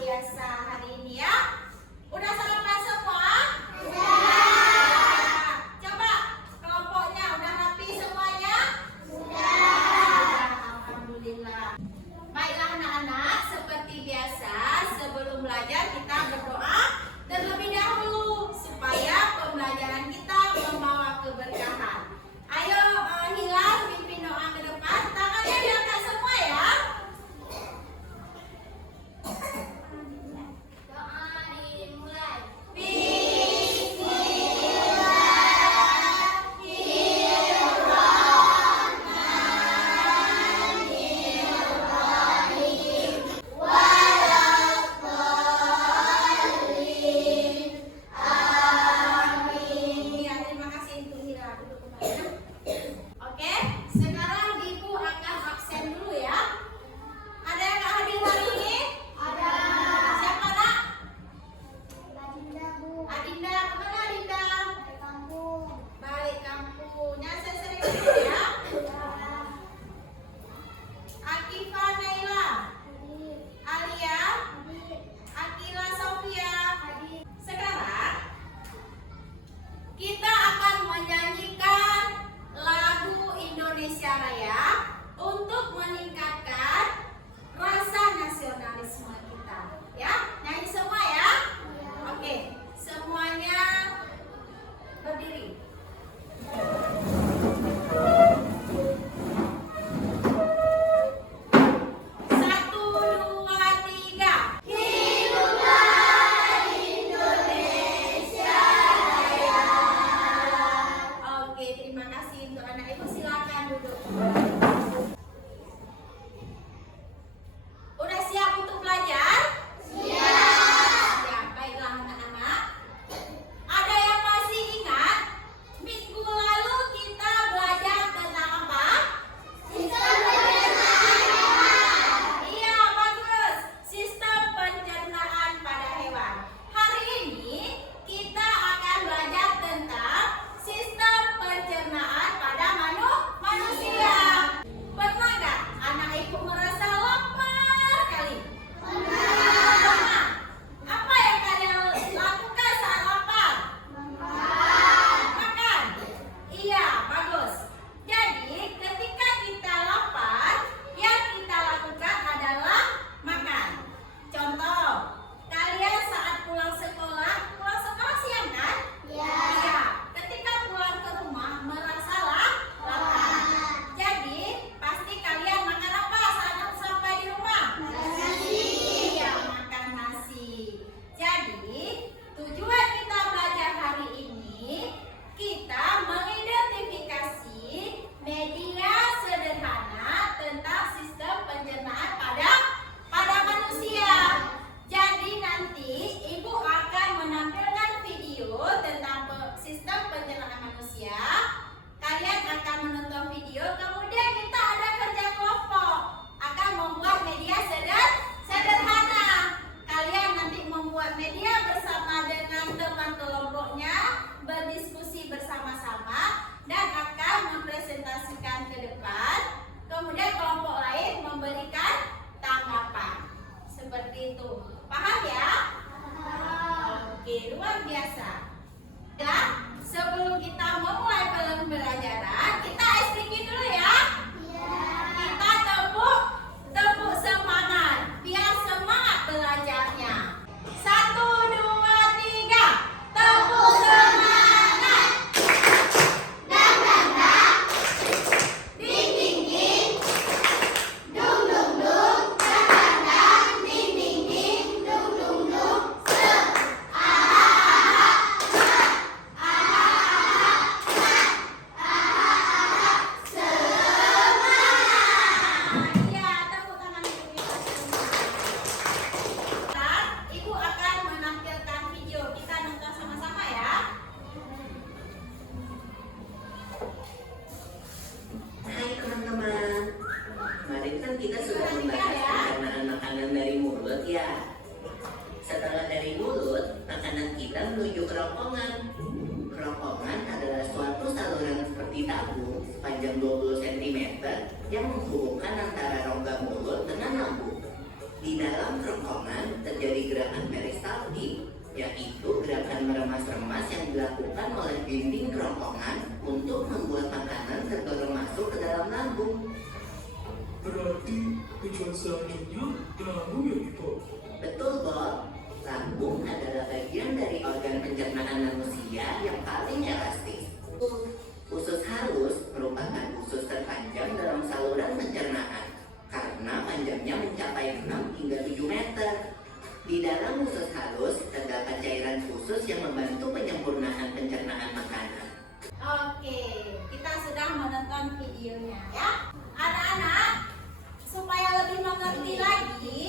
biasa hari ini ya. Udah sarapan semua? Coba kelompoknya udah rapi semuanya? Alhamdulillah. Baiklah anak-anak, seperti biasa sebelum belajar kita berdoa terlebih dahulu supaya pembelajaran kita membawa keberkahan. Ayo Hilal pimpin doa ke depan. Tangannya diangkat semua ya. Doa dimulai. Oke, sekarang Ibu akan absen dulu ya. Ada yang nggak hadir hari ini? Ada. Siapa nak? Adinda, Bu. Adinda, kemana Adinda? Dari kampung. Balik kampung. Nyasa sering dulu ya. Akifa Naila, Hadir. Alia, Hadir. Akila Sofia. Hadir. Sekarang kita akan menyanyikan lagu Indonesia Raya untuk meningkatkan rasa nasionalisme kita. Ya, nyanyi semua ya. Oke, semuanya berdiri. Satu, dua, tiga. Hiduplah Indonesia Raya. Oke, terima kasih untuk anak ibu. Silakan duduk. Udah siap untuk belajar? Siap. Ya, baiklah anak-anak. Ada yang masih ingat minggu lalu kita belajar tentang apa? Sistem pencernaan. Iya, bagus. Sistem pencernaan pada hewan. Hari ini kita akan belajar tentang sistem pencernaan pada manusia. Pernah nggak anak ibu merasa lapar kali? Pernah. Apa yang kalian lakukan saat lapar? Makan. Iya, bagus. Jadi ketika kita lapar, yang kita lakukan adalah makan. Contoh, kalian saat pulang sekolah siang kan? Iya. Ketika pulang ke rumah merasa lapar. Jadi pasti kalian makan apa saat sampai di rumah? Iya, makan nasi. Jadi tujuan kita belajar hari ini, kita mengidentifikasi media sederhana tentang sistem pencernaan pada manusia. Jadi nanti ibu akan menampilkan video tentang sistem pencernaan manusia. Kalian akan menonton video, kemudian kita ada kerja kelompok, akan membuat media sederhana. Kalian nanti membuat media bersama dengan teman kelompoknya, berdiskusi bersama-sama, dan akan mempresentasikan ke depan. Kemudian kelompok lain memberikan tanggapan. Seperti itu. Paham ya? Oke, luar biasa. Ya, sebelum kita memulai pembelajaran, kita ice breaking dulu ya. Kita tepuk semangat, biar semangat belajarnya. 1, 2, 3. Tepuk semangat. Dang dang dang. Ding ding ding. Dung dung dung. Dang dang dang. Ding ding ding. Dung dung dung. Iya, tepuk tangan untuk kita semua. Sekarang ibu akan menampilkan video. Kita nonton sama-sama ya. Hai teman-teman, kemarin kan kita sudah membahas pencernaan makanan dari mulut ya. Setelah dari mulut, makanan kita menuju kerongkongan. Kerongkongan adalah suatu saluran seperti tabung sepanjang 20 cm yang menghubungkan antara rongga mulut dengan lambung. Di dalam kerongkongan terjadi gerakan peristaltik, yaitu gerakan meremas-remas yang dilakukan oleh dinding kerongkongan untuk membuat makanan terdorong masuk ke dalam lambung. Berarti tujuan selanjutnya lambung ya Ibu? Betul, Bob. Lambung adalah bagian dari organ pencernaan manusia yang paling elastis. Usus halus merupakan usus terpanjang dalam saluran pencernaan karena panjangnya mencapai 6 hingga 7 meter. Di dalam usus halus terdapat cairan khusus yang membantu penyempurnaan pencernaan makanan. Oke, kita sudah menonton videonya ya. Anak-anak, supaya lebih mengerti lagi,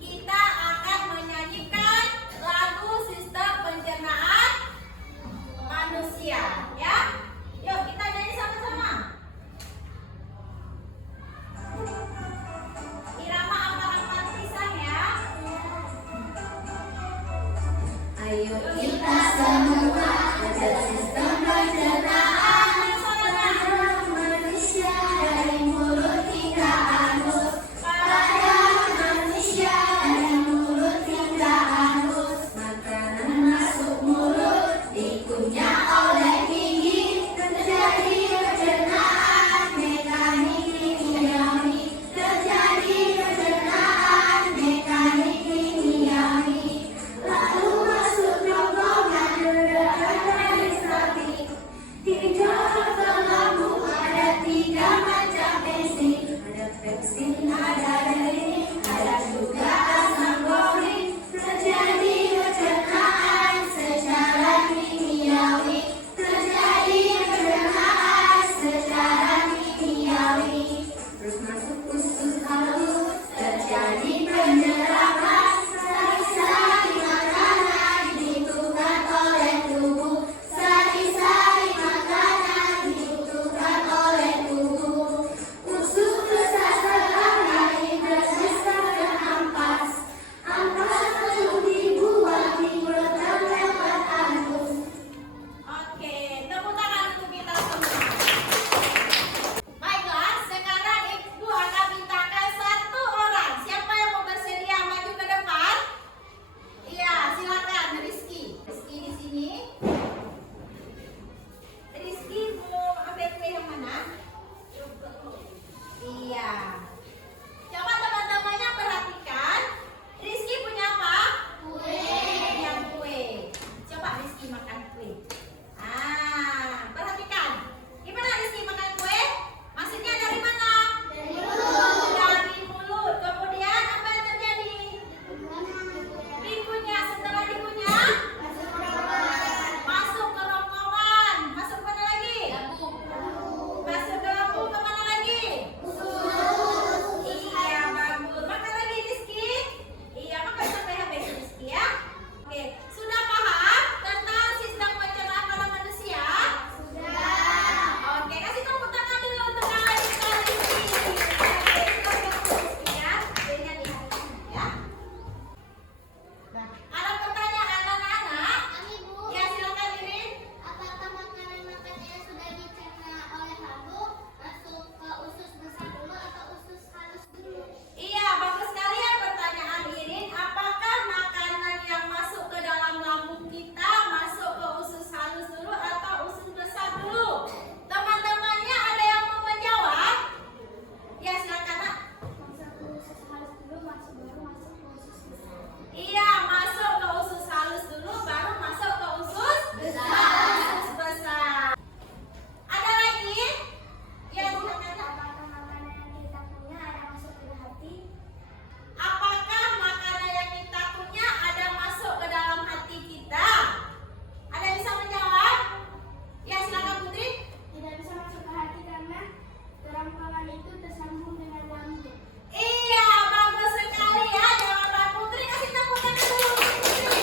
kita akan menyanyikan lagu sistem pencernaan manusia ya. Yuk kita nyanyi sama-sama. Irama angkat-angkat pisang ya. Ayo Kita semua adalah sistem pencernaan manusia dari mulut hingga anus. pada Manusia dari mulut hingga anus. makanan Masuk mulut, dikunyah oleh gigi. Terjadi pencernaan mekanik kimiawi. Terjadi pencernaan mekanik kimiawi. Lalu masuk kerongkongan gerakan peristaltik. Hingga ke lambung ada 3 macam enzim. Ada pepsin, ada renin, ada juga asam borik. Terjadi pencernaan secara kimiawi. Terjadi pencernaan secara kimiawi. Terus masuk usus halus. Terjadi penyerapan. Sari-sari makanan dibutuhkan oleh tubuh. Sari-sari makanan dibutuhkan oleh tubuh. Usus besar selang lain bersesat ampas. Ampas perlu dibuang di mulut lewat anus. Oke, tepuk tangan untuk kita semua. Baiklah, sekarang Ibu akan mintakan 1 orang. Siapa yang mau bersedia maju ke depan? Iya, silakan Rizky. Rizky di sini. Rizky mau ambil kue yang mana? Iya. Coba teman-temannya perhatikan. Rizky punya apa? Kue. Yang kue. Coba Rizky makan kue. Perhatikan. Gimana Rizky makan kue? Maksudnya dari mana? Dari mulut. Kemudian apa yang terjadi? Dikunyah. Setelah dikunyah, masuk ke rongkongan. Masuk mana lagi? Masuk ke lambung, kemana lagi? Iya, bagus. Makan lagi Rizky. Iya, makan sampai habis Rizky ya. Oke, sudah paham tentang sistem pencernaan pada manusia? Oke, kasih tepuk tangan dulu untuk adik kita Rizky. Oke, silakan Rizky ya. Kuenya lihat ya. Nah, ada pertanyaan anak-anak? Ibu, Ya, silakan Irin. apakah makanan-makanan yang sudah dicerna oleh lambung masuk ke usus besar dulu atau usus halus dulu? Iya, bagus sekali ya pertanyaan Irin. Apakah makanan yang masuk ke dalam lambung kita masuk ke usus halus dulu atau usus besar dulu? Teman-temannya ada yang mau menjawab? Ya, silakan Nak. Masuk ke usus halus dulu, baru masuk ke usus besar. Iya, masuk ke usus halus dulu, baru masuk ke usus besar. Ada lagi? Ya, silakan Nak. Apakah makanan yang kita punya ada masuk ke hati? Apakah makanan yang kita punya ada masuk ke dalam hati kita? Ada yang bisa menjawab? Ya, silakan Putri. Tidak bisa masuk ke hati karena kerongkongan itu tersambung dengan lambung. Iya, bagus sekali ya jawaban Putri. Kasih tepuk tangan dulu Putri.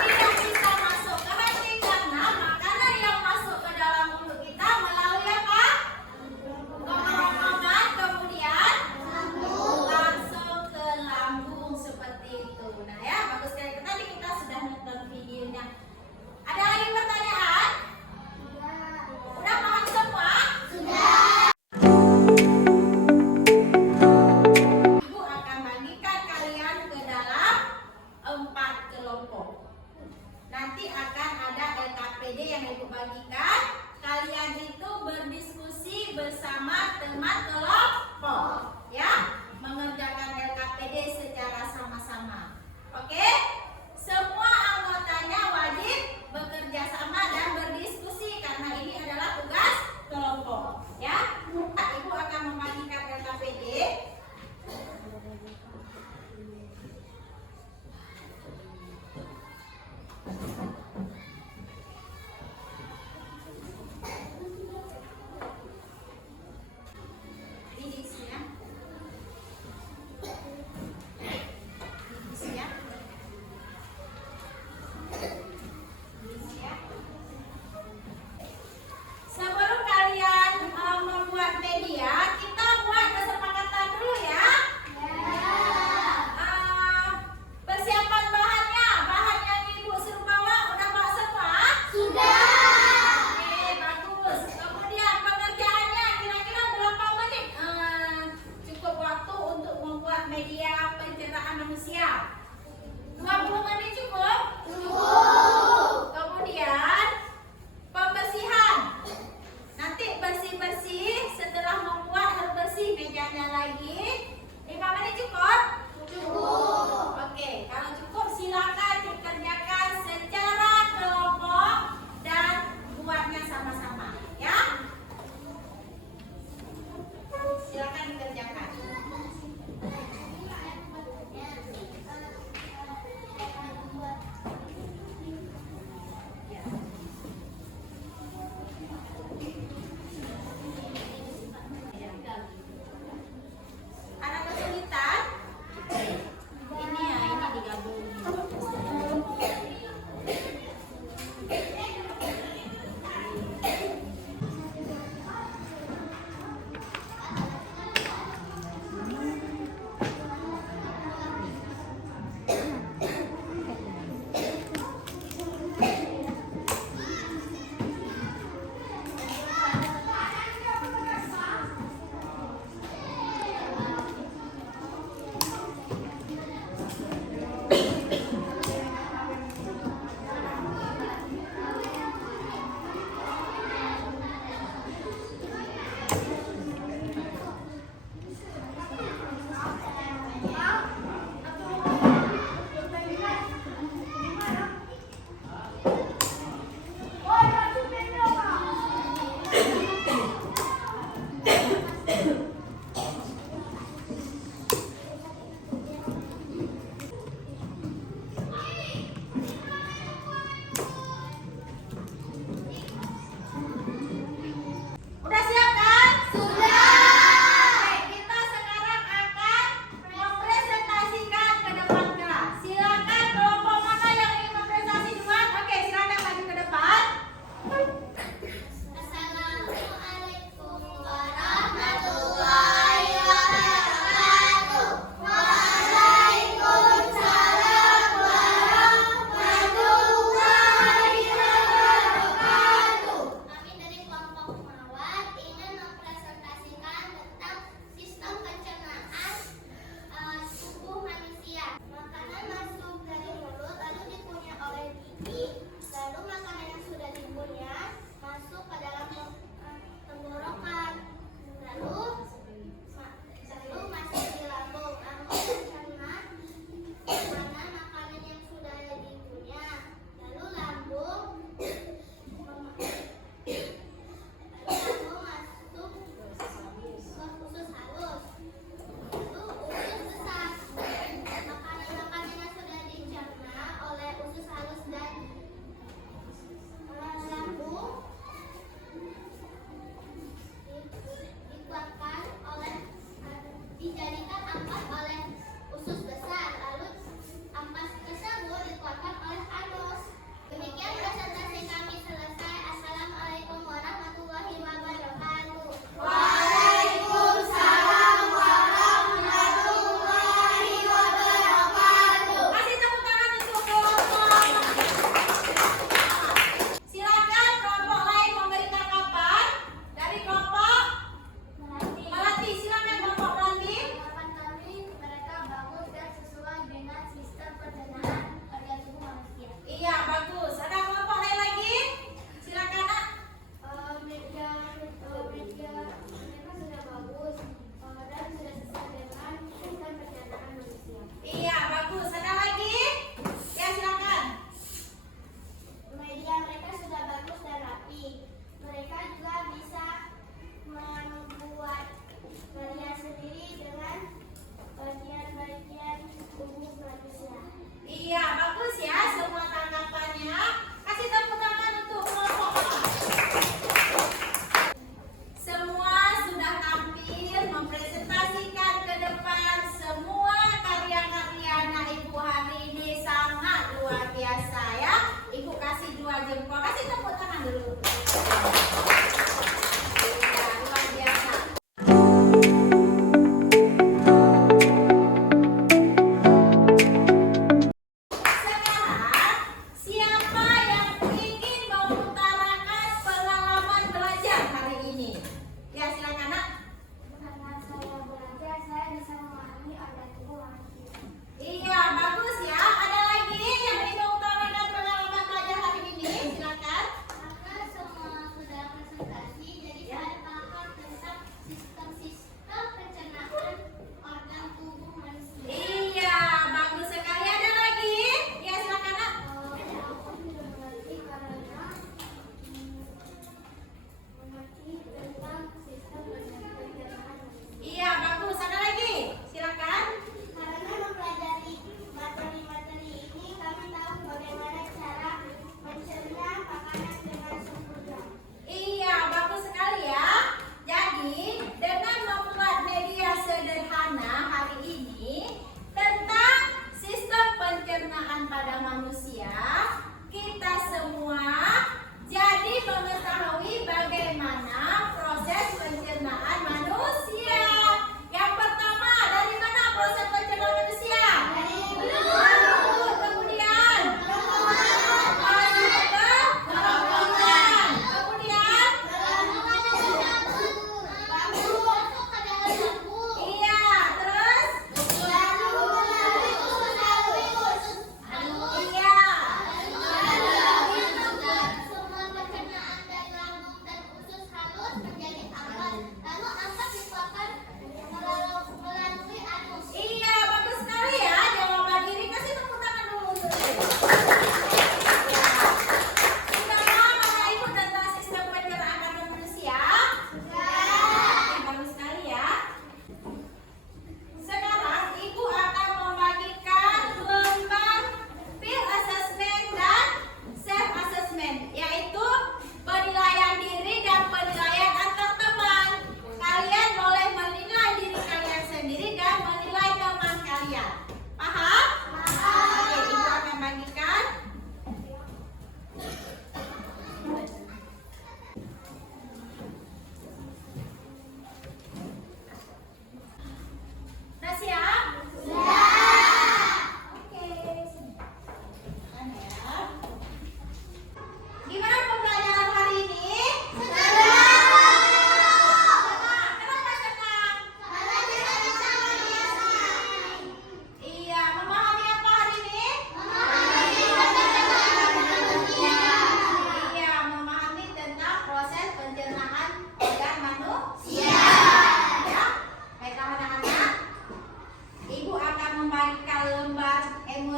Tidak bisa masuk ke hati karena makanan yang masuk ke dalam mulut kita melalui apa? Kerongkongan, kemudian langsung ke lambung seperti itu. Nah ya, bagus sekali. Tadi kita sudah nonton videonya. Ada lagi pertanyaan? Udah paham semua? Ibu akan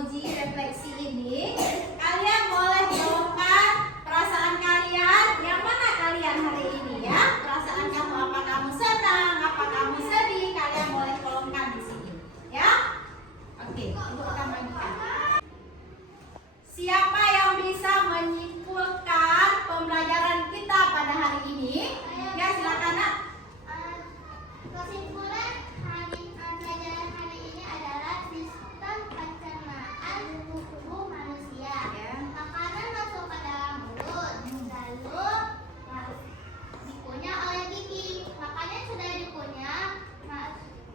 menguji refleksi ini, kalian boleh meluapkan perasaan kalian. Yang mana kalian hari ini ya? Perasaan kamu, apa kamu senang, apa kamu sedih, kalian boleh kolomkan di sini ya. Oke, ibu akan bagikan. Siapa yang bisa menyimpulkan pembelajaran kita pada hari ini? Ya, silakan nak. Kesimpulan pelajaran hari ini adalah sistem pencernaan tubuh manusia. Ya. Makanan masuk ke dalam mulut, lalu dikunyah oleh gigi. Makanan sudah dikunyah,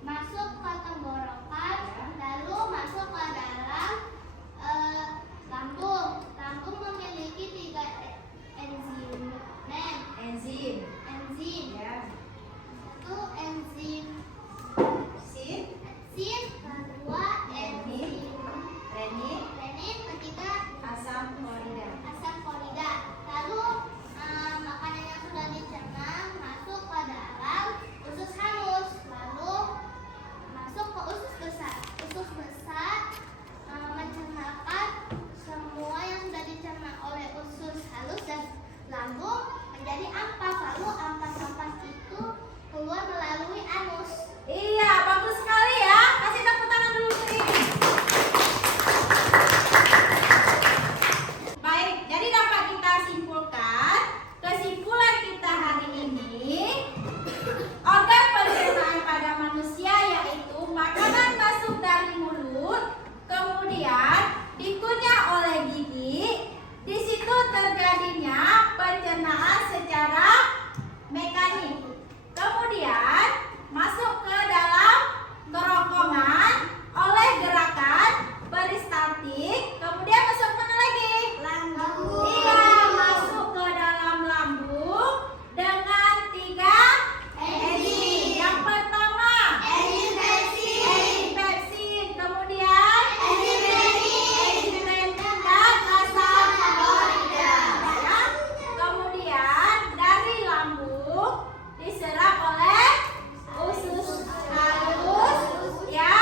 masuk ke tenggorokan, lalu masuk ke dalam lambung. Lambung memiliki 3 enzim. Enzim. Ya. Satu enzim Sin. sin, kedua enzim Renin. renin, ketiga Asam klorida. asam klorida. Lalu makanan yang sudah dicerna masuk ke dalam usus halus, lalu masuk ke usus besar. Usus besar mencernakan semua yang sudah dicerna oleh usus halus dan lambung menjadi ampas. Lalu ampas-ampas itu keluar melalui anus. Iya, bagus sekali ya. Kasih tepuk tangan dulu untuk ini. Baik, jadi dapat kita simpulkan, kesimpulan kita hari ini, organ pencernaan pada manusia yaitu makanan masuk dari mulut, kemudian dikunyah oleh gigi, di situ terjadinya pencernaan secara mekanik. Kemudian masuk ke dalam kerongkongan oleh gerakan peristaltik. Kemudian masuk mana lagi? Lambung. Iya, masuk ke dalam lambung dengan 3 enzim. Yang pertama, Enzim pepsin. enzim pepsin. Kemudian Enzim renin. enzim renin dan asam klorida. Ya. Kemudian dari lambung diserap oleh usus halus ya,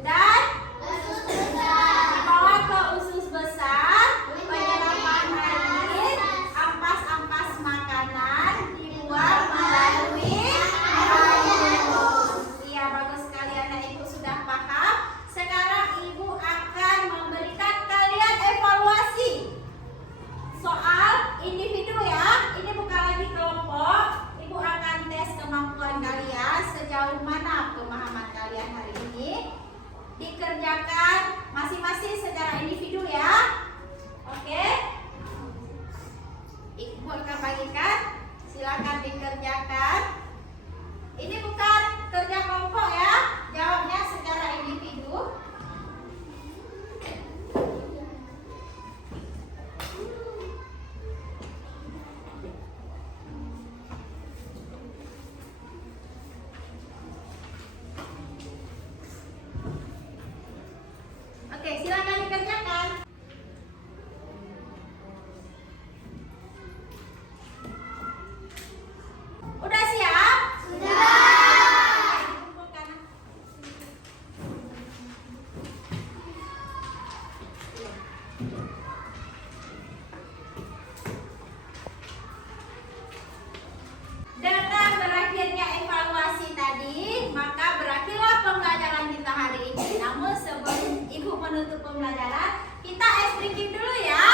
dan Usus besar. dibawa ke usus besar, penyerapan air, ampas-ampas makanan dibuang melalui anus. Iya, bagus sekali anak ibu sudah paham. Sekarang ibu akan memberikan kalian evaluasi soal individu ya. Ini bukan lagi kelompok. Ibu akan tes kemampuan kalian sejauh mana pemahaman kalian hari ini. Dikerjakan masing-masing secara individu ya. Oke. Ibu akan bagikan. Silakan dikerjakan. Ini bukan kerja kelompok ya. Jawabnya secara individu. Oke, silakan dikerjakan. Udah siap? Sudah. Kumpulkan. Dengan berakhirnya evaluasi tadi, maka berakhirlah pembelajaran kita hari ini. Namun sebelum ibu menutup pembelajaran, kita ice breaking dulu ya.